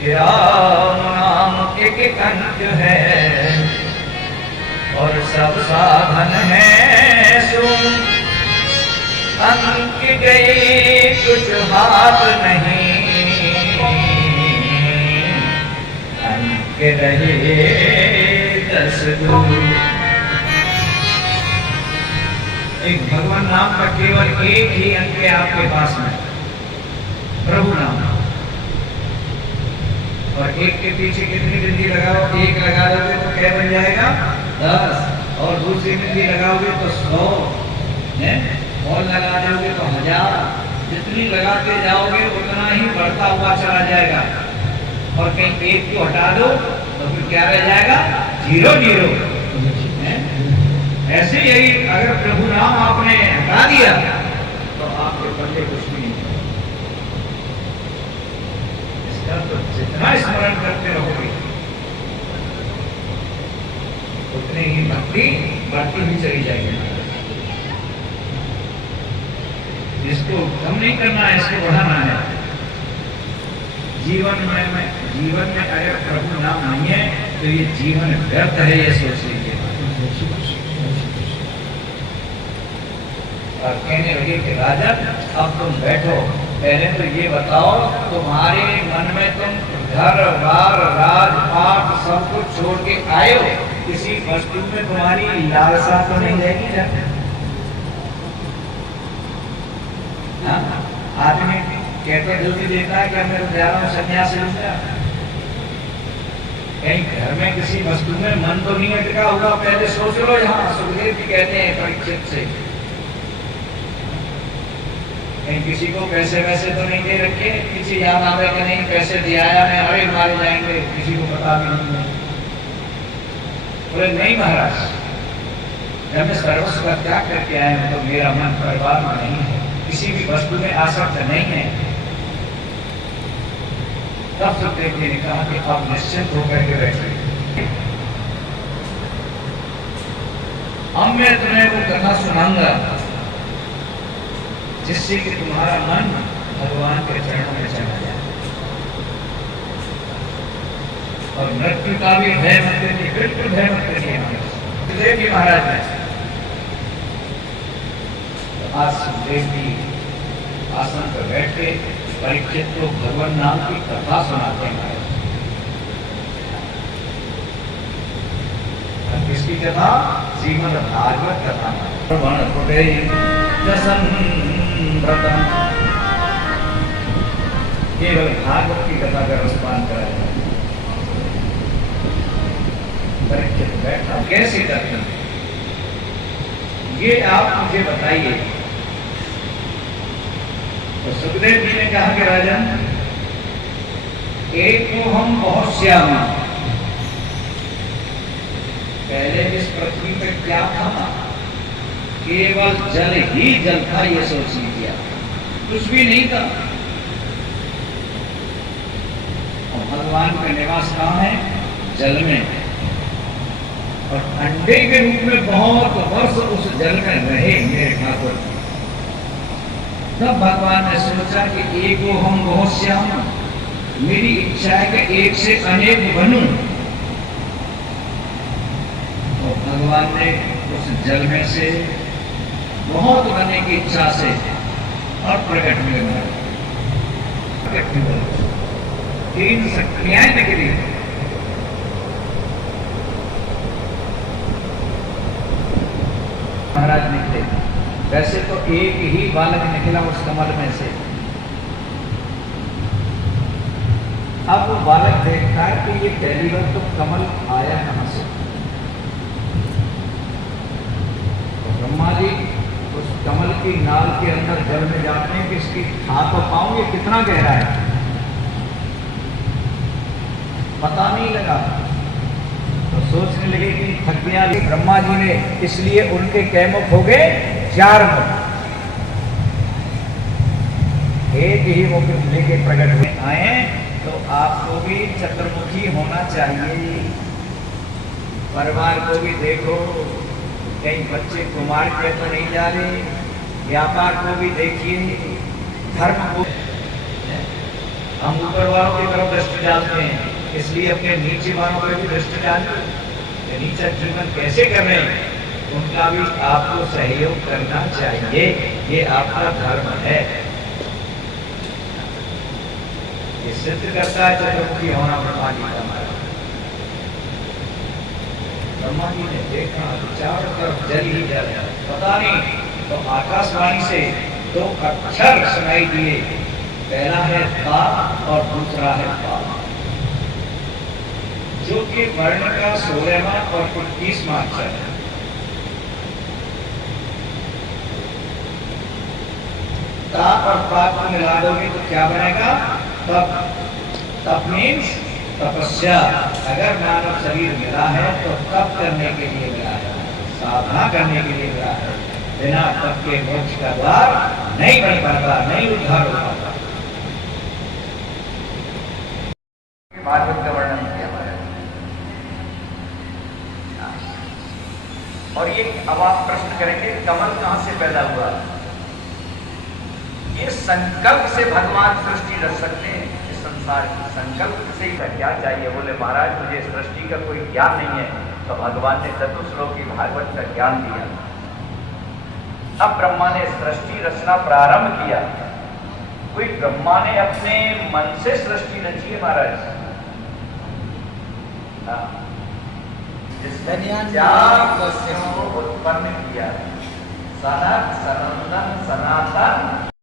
राम नाम एक कंठ है और सब साधन है सो अंक गए कुछ हाथ नहीं अंक रहे दस दूर। एक भगवान नाम का केवल एक ही अंक है आपके पास में, प्रभु नाम, और एक के पीछे कितनी बिंदी लगाओ, एक लगा दोगे तो क्या बन जाएगा 10, और दूसरी बिंदी लगाओगे तो 100 है, और लगा दोगे तो 1000, जितनी लगाते जाओगे उतना ही बढ़ता हुआ चला जाएगा, और कहीं एक को हटा दो तो फिर क्या रह जाएगा 0 0। ऐसे यही अगर प्रभु नाम आपने हटा दिया तो आपके पल्ले कुछ भी नहीं, इसका तो जितना स्मरण करते रहोगे उतनी ही भक्ति बढ़ती हुई चली जाएगी। इसको कम नहीं करना है, इसको बढ़ाना है। जीवन में अगर प्रभु नाम नहीं है तो ये जीवन व्यर्थ है, ये सोच लीजिए। और कहने लगे कि राजन अब तुम बैठो, पहले तो ये बताओ तुम्हारे मन में तुम घर बार राजपाट सब कुछ छोड़ के आए हो, किसी वस्तु में तुम्हारी लालसा तो नहीं रहेगी ना? आदमी कहते जल्दी देता है कि मैं जा रहा हूँ सन्यास लूंगा, कहीं घर में किसी वस्तु में मन तो नहीं अटका होगा, पहले सोच लो। यहाँ सुखदेव जी कहते हैं परीक्षित से, कहीं किसी को पैसे वैसे तो नहीं दे रखे, किसी याद आवे कि नहीं पैसे दिया मैं, अरे मारे जाएंगे, किसी को पता भी नहीं है। बोले नहीं महाराज, जब मैं सर्वस्व का त्याग करके आया हूं तो मेरा मन परिवार में नहीं है, किसी भी वस्तु में आसक्त नहीं है। तब सुखदेव जी ने कहा कि आप निश्चिंत होकर के बैठिए, अब मैं तुम्हें वो कथा सुनाऊंगा जिससे कि तुम्हारा मन भगवान के चरणों में चला जाए, और मृत्यु का भी भय मत करिए, बिल्कुल भय मत करिए। सुखदेव जी महाराज ने आज सुखदेव जी आसन पर बैठ के परीक्षित को भगवान नाम की कथा सुनाते हैं। किसकी कथा? श्रीमद् भागवत कथा। केवल भागवत की कथा का रसपान कराया। परीक्षित बैठा, कैसे करते हैं ये आप मुझे बताइए। तो सुखदेव जी ने कहा कि राजन, एक को हम बहुत श्याम, पहले इस पृथ्वी पे क्या था? केवल जल ही जल था, ये सोच लीजिए, कुछ भी नहीं था। और भगवान का निवास कहाँ है? जल में, और अंडे के रूप में बहुत वर्ष उस जल में रहे मेरे ठाकुर। तब भगवान ने सोचा कि एक को हम बहुत श्याम, मेरी इच्छा है कि एक से अनेक बनूं। तो भगवान ने उस जल में से बहुत बनने की इच्छा से और प्रकट में 3 शक्तियां निकली। महाराज निकले, वैसे तो एक ही बालक निकला उस कमल में से। अब वो बालक देखता है कि ये पहली बार तो कमल आया कहां से। तो ब्रह्मा जी उस कमल की नाल के अंदर जल में जाते हैं कि इसकी हाथ और पाँव ये कितना गहरा है, पता नहीं लगा। तो सोचने लगे कि थक गया ब्रह्मा जी ने, इसलिए उनके कै मुख हो गए? 4 मुख। एक ही मुख लेके प्रकट हुए आए, तो आपको भी चतुर्मुखी होना चाहिए। परिवार को भी देखो, कहीं बच्चे कुमार के तो नहीं जा रहे, व्यापार को भी देखिए, धर्म को हम ऊपर वालों की तरफ दृष्टि डालते हैं, इसलिए अपने नीचे वालों पर भी दृष्टि डालिए। ये नीचा जीवन कैसे कर रहे हैं, उनका भी आपको सहयोग करना चाहिए। ये आपका धर्म है। ये सिद्ध करता है चतुर्मुखी होना ब्रह्मा जी का मार्ग। ब्रह्मा जी ने देखा चारों तरफ जल ही जल, पता नहीं तो आकाशवाणी से दो अक्षर सुनाई दिए, पहला है ता और दूसरा है पा, जो कि वर्ण का 16वां और 21वां अक्षर है। ता और पा को मिला दोगे तो क्या बनेगा? तप। तप मीन्स तपस्या। अगर मानव शरीर मिला है तो तप करने के लिए मिला है, साधना करने के लिए मिला है। बिना तप के मोक्ष का द्वार नहीं बन पाता, नहीं उद्धार हो पाता। भागवत का वर्णन किया हमारे। और ये अब आप प्रश्न करेंगे कमल कहां से पैदा हुआ? ये संकल्प से भगवान सृष्टि रच सकते हैं। इस संसार की संकल्प से ही क्या चाहिए? बोले महाराज मुझे सृष्टि का कोई ज्ञान नहीं है, तो भगवान ने चतुश्लोकी भागवत का ज्ञान दिया। अब ब्रह्मा ने सृष्टि रचना प्रारंभ किया। कोई ब्रह्मा ने अपने मन से सृष्टि रची है महाराज? जिसने उत्पन्न किया, सनक सनंदन सनातन